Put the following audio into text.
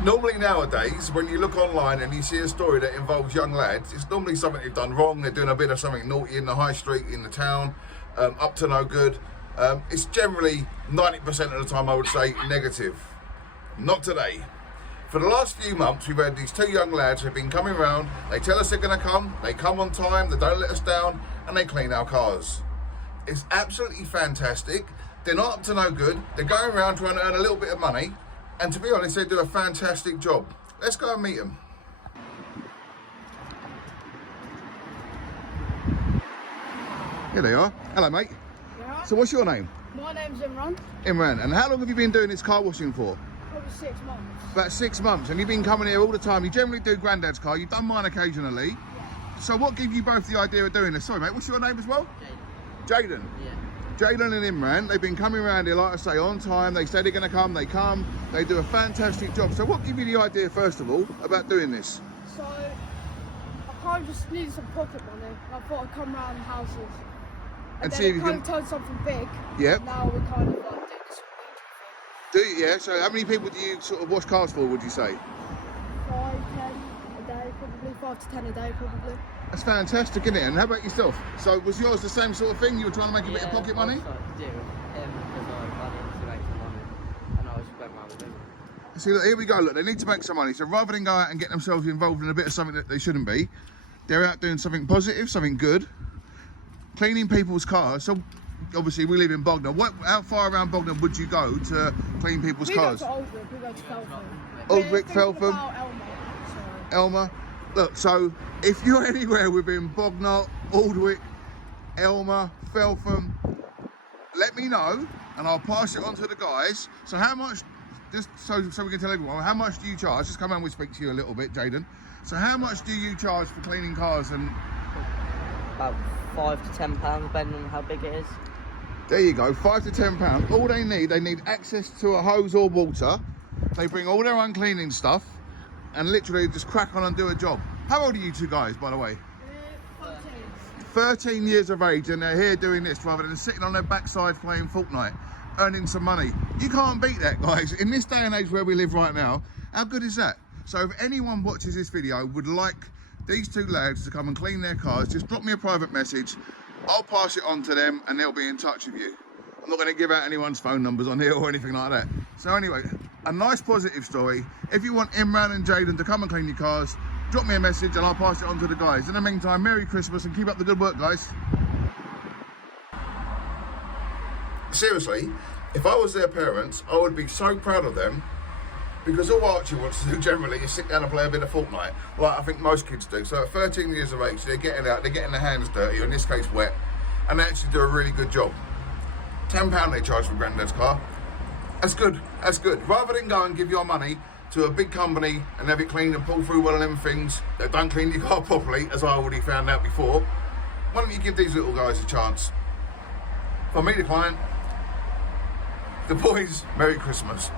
Normally nowadays, when you look online and you see a story that involves young lads, it's normally something they've done wrong. They're doing a bit of something naughty in the high street, in the town, up to no good. It's generally 90% of the time, I would say, negative. Not today. For the last few months, we've had these two young lads who've been coming around. They tell us they're going to come. They come on time. They don't let us down, and they clean our cars. It's absolutely fantastic. They're not up to no good. They're going around trying to earn a little bit of money. And to be honest, they do a fantastic job. Let's go and meet them. Here they are. Hello, mate. Yeah. So what's your name? My name's Imran. Imran. And how long have you been doing this car washing for? Probably 6 months. About 6 months. And you've been coming here all the time. You generally do Grandad's car. You've done mine occasionally. Yeah. So what gave you both the idea of doing this? Sorry, mate. What's your name as well? Jaden. Jaden. Yeah. Jaden and Imran, they've been coming around here, like I say, on time. They say they're going to come, they come. They do a fantastic job. So what gave you the idea, first of all, about doing this? So, I kind of just needed some pocket money. I thought I'd come round houses. And then see if it you kind can... of turned something big. Yep. Now we're kind of like doing this Do you, yeah? So how many people do you sort of wash cars for, would you say? 5, 10 a day, probably 5 to 10 a day, probably. That's fantastic, isn't it? And how about yourself? So was yours the same sort of thing? You were trying to make a bit of pocket money? I started to do because I needed to make some money, and I just went round with him. See, look, here we go. Look, they need to make some money. So rather than go out and get themselves involved in a bit of something that they shouldn't be, they're out doing something positive, something good, cleaning people's cars. So obviously we live in Bognor. How far around Bognor would you go to clean people's We cars? go to Aldwick, we go to Feltham. Aldwick, We're thinking Feltham. about Elmer, so. Elmer. Look, so if you're anywhere within Bognor, Aldwick, Elmer, Feltham, let me know and I'll pass it on to the guys. So how much, just so we can tell everyone, how much do you charge? Just come and we'll speak to you a little bit, Jaden. So how much do you charge for cleaning cars? And About £5 to £10, depending on how big it is. there you go, £5 to £10. All they need access to a hose or water. They bring all their own cleaning stuff and literally just crack on and do a job. How old are you two guys, by the way? 13 years of age, and they're here doing this rather than sitting on their backside playing Fortnite, earning some money. You can't beat that, guys. In this day and age where we live right now, how good is that? So if anyone watches this video would like these two lads to come and clean their cars, just drop me a private message. I'll pass it on to them and they'll be in touch with you. I'm not going to give out anyone's phone numbers on here or anything like that. So anyway, a nice positive story. If you want Imran and Jaden to come and clean your cars, drop me a message and I'll pass it on to the guys. In the meantime, Merry Christmas and keep up the good work, guys. Seriously, if I was their parents, I would be so proud of them, because all Archie wants to do generally is sit down and play a bit of Fortnite, like I think most kids do. So at 13 years of age, they're getting out, they're getting their hands dirty, or in this case wet, and they actually do a really good job. £10 they charge for Grandad's car. That's good, that's good. Rather than go and give your money to a big company and have it cleaned and pull through one of them things that don't clean your car properly, as I already found out before, why don't you give these little guys a chance? For me, the client, the boys, Merry Christmas.